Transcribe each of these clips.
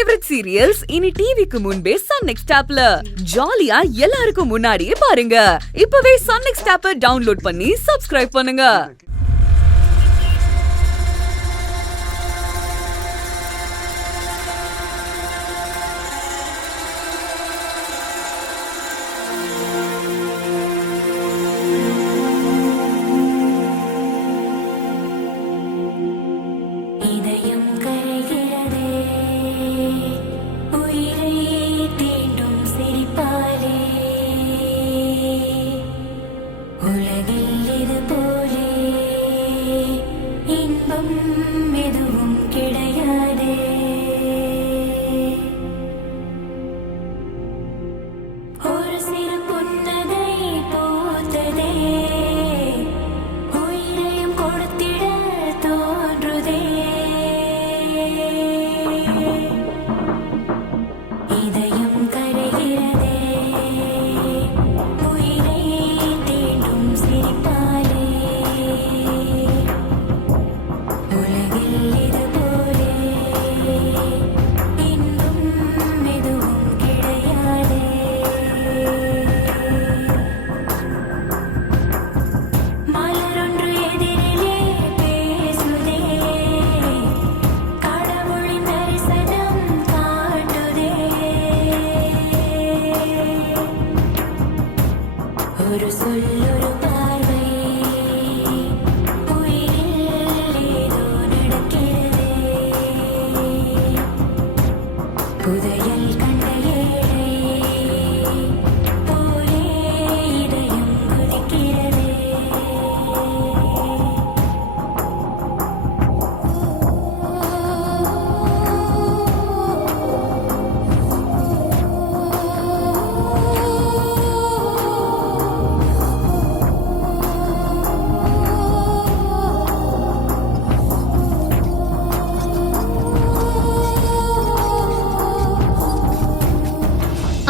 Favourite serials இனி டிவிக்கு முன்பே சன் நெக்ஸ்ட் ஆப்ல ஜாலியா எல்லாருக்கும் முன்னாடியே பாருங்க. இப்பவே சன் நெக்ஸ்ட் ஆப்பை டவுன்லோட் பண்ணி சப்ஸ்கிரைப் பண்ணுங்க.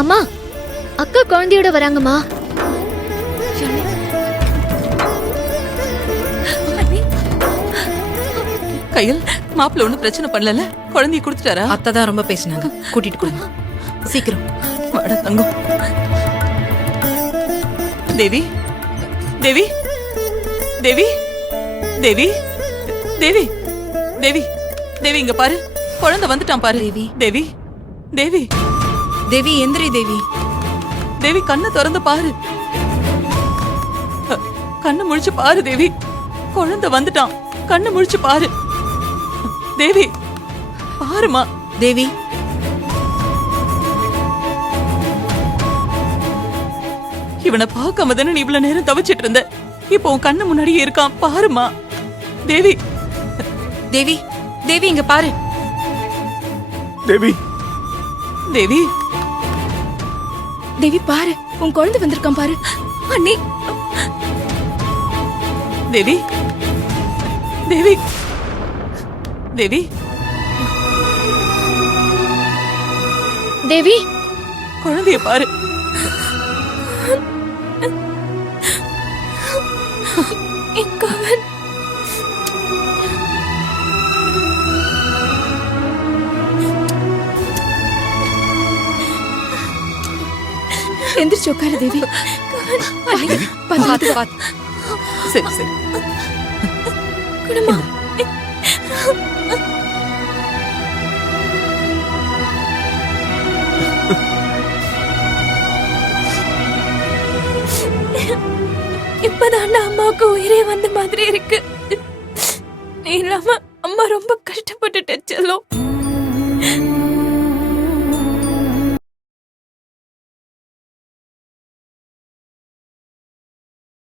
அம்மா, அக்கா குழந்தையோட வராங்கம்மா. கையில் மாப்பிள்ள ஒன்னும் பிரச்சனை பண்ணல, குழந்தைய கொடுத்துட்டாரா? அத்தை தான் ரொம்ப பேசினாங்க, கூட்டிட்டு கொடுங்க சீக்கிரம். வாடா தங்கம். தேவி, தேவி, தேவி, தேவி, தேவி, தேவி, தேவி, இங்க பாரு, குழந்தை வந்துட்டான் பாரு. தேவி, தேவி, தேவி, தேவி எந்திரி. தேவி, தேவி கண்ணை திறந்து பாரு, கண்ணை முழிச்சு பாரு. தேவி, குழந்தை வந்துட்டான், கண்ணை முழிச்சு பாரு. தேவி பாருமா. தேவி, இவனை பார்க்காம தானே நீ இவ்வளவு நேரம் தவிச்சிட்டு இருந்த, இப்போ உன் கண்ணு முன்னாடியே இருக்கான் பாருமா. தேவி, தேவி, தேவி இங்க பாரு. தேவி, தேவி, தேவி பாரு, உன் குழந்தை வந்திருக்கான் பாரு. அண்ணி. தேவி, தேவி, தேவி, தேவி, குழந்தைய பாரு. எந்திரிச்சு உட்காரு தேவி. சரி சரி. குணமா. இப்பதான் அம்மாவுக்கு உயிரே வந்த மாதிரி இருக்கு. நீ இல்லாம அம்மா ரொம்ப கஷ்டப்பட்டுட்டு செல்லும்.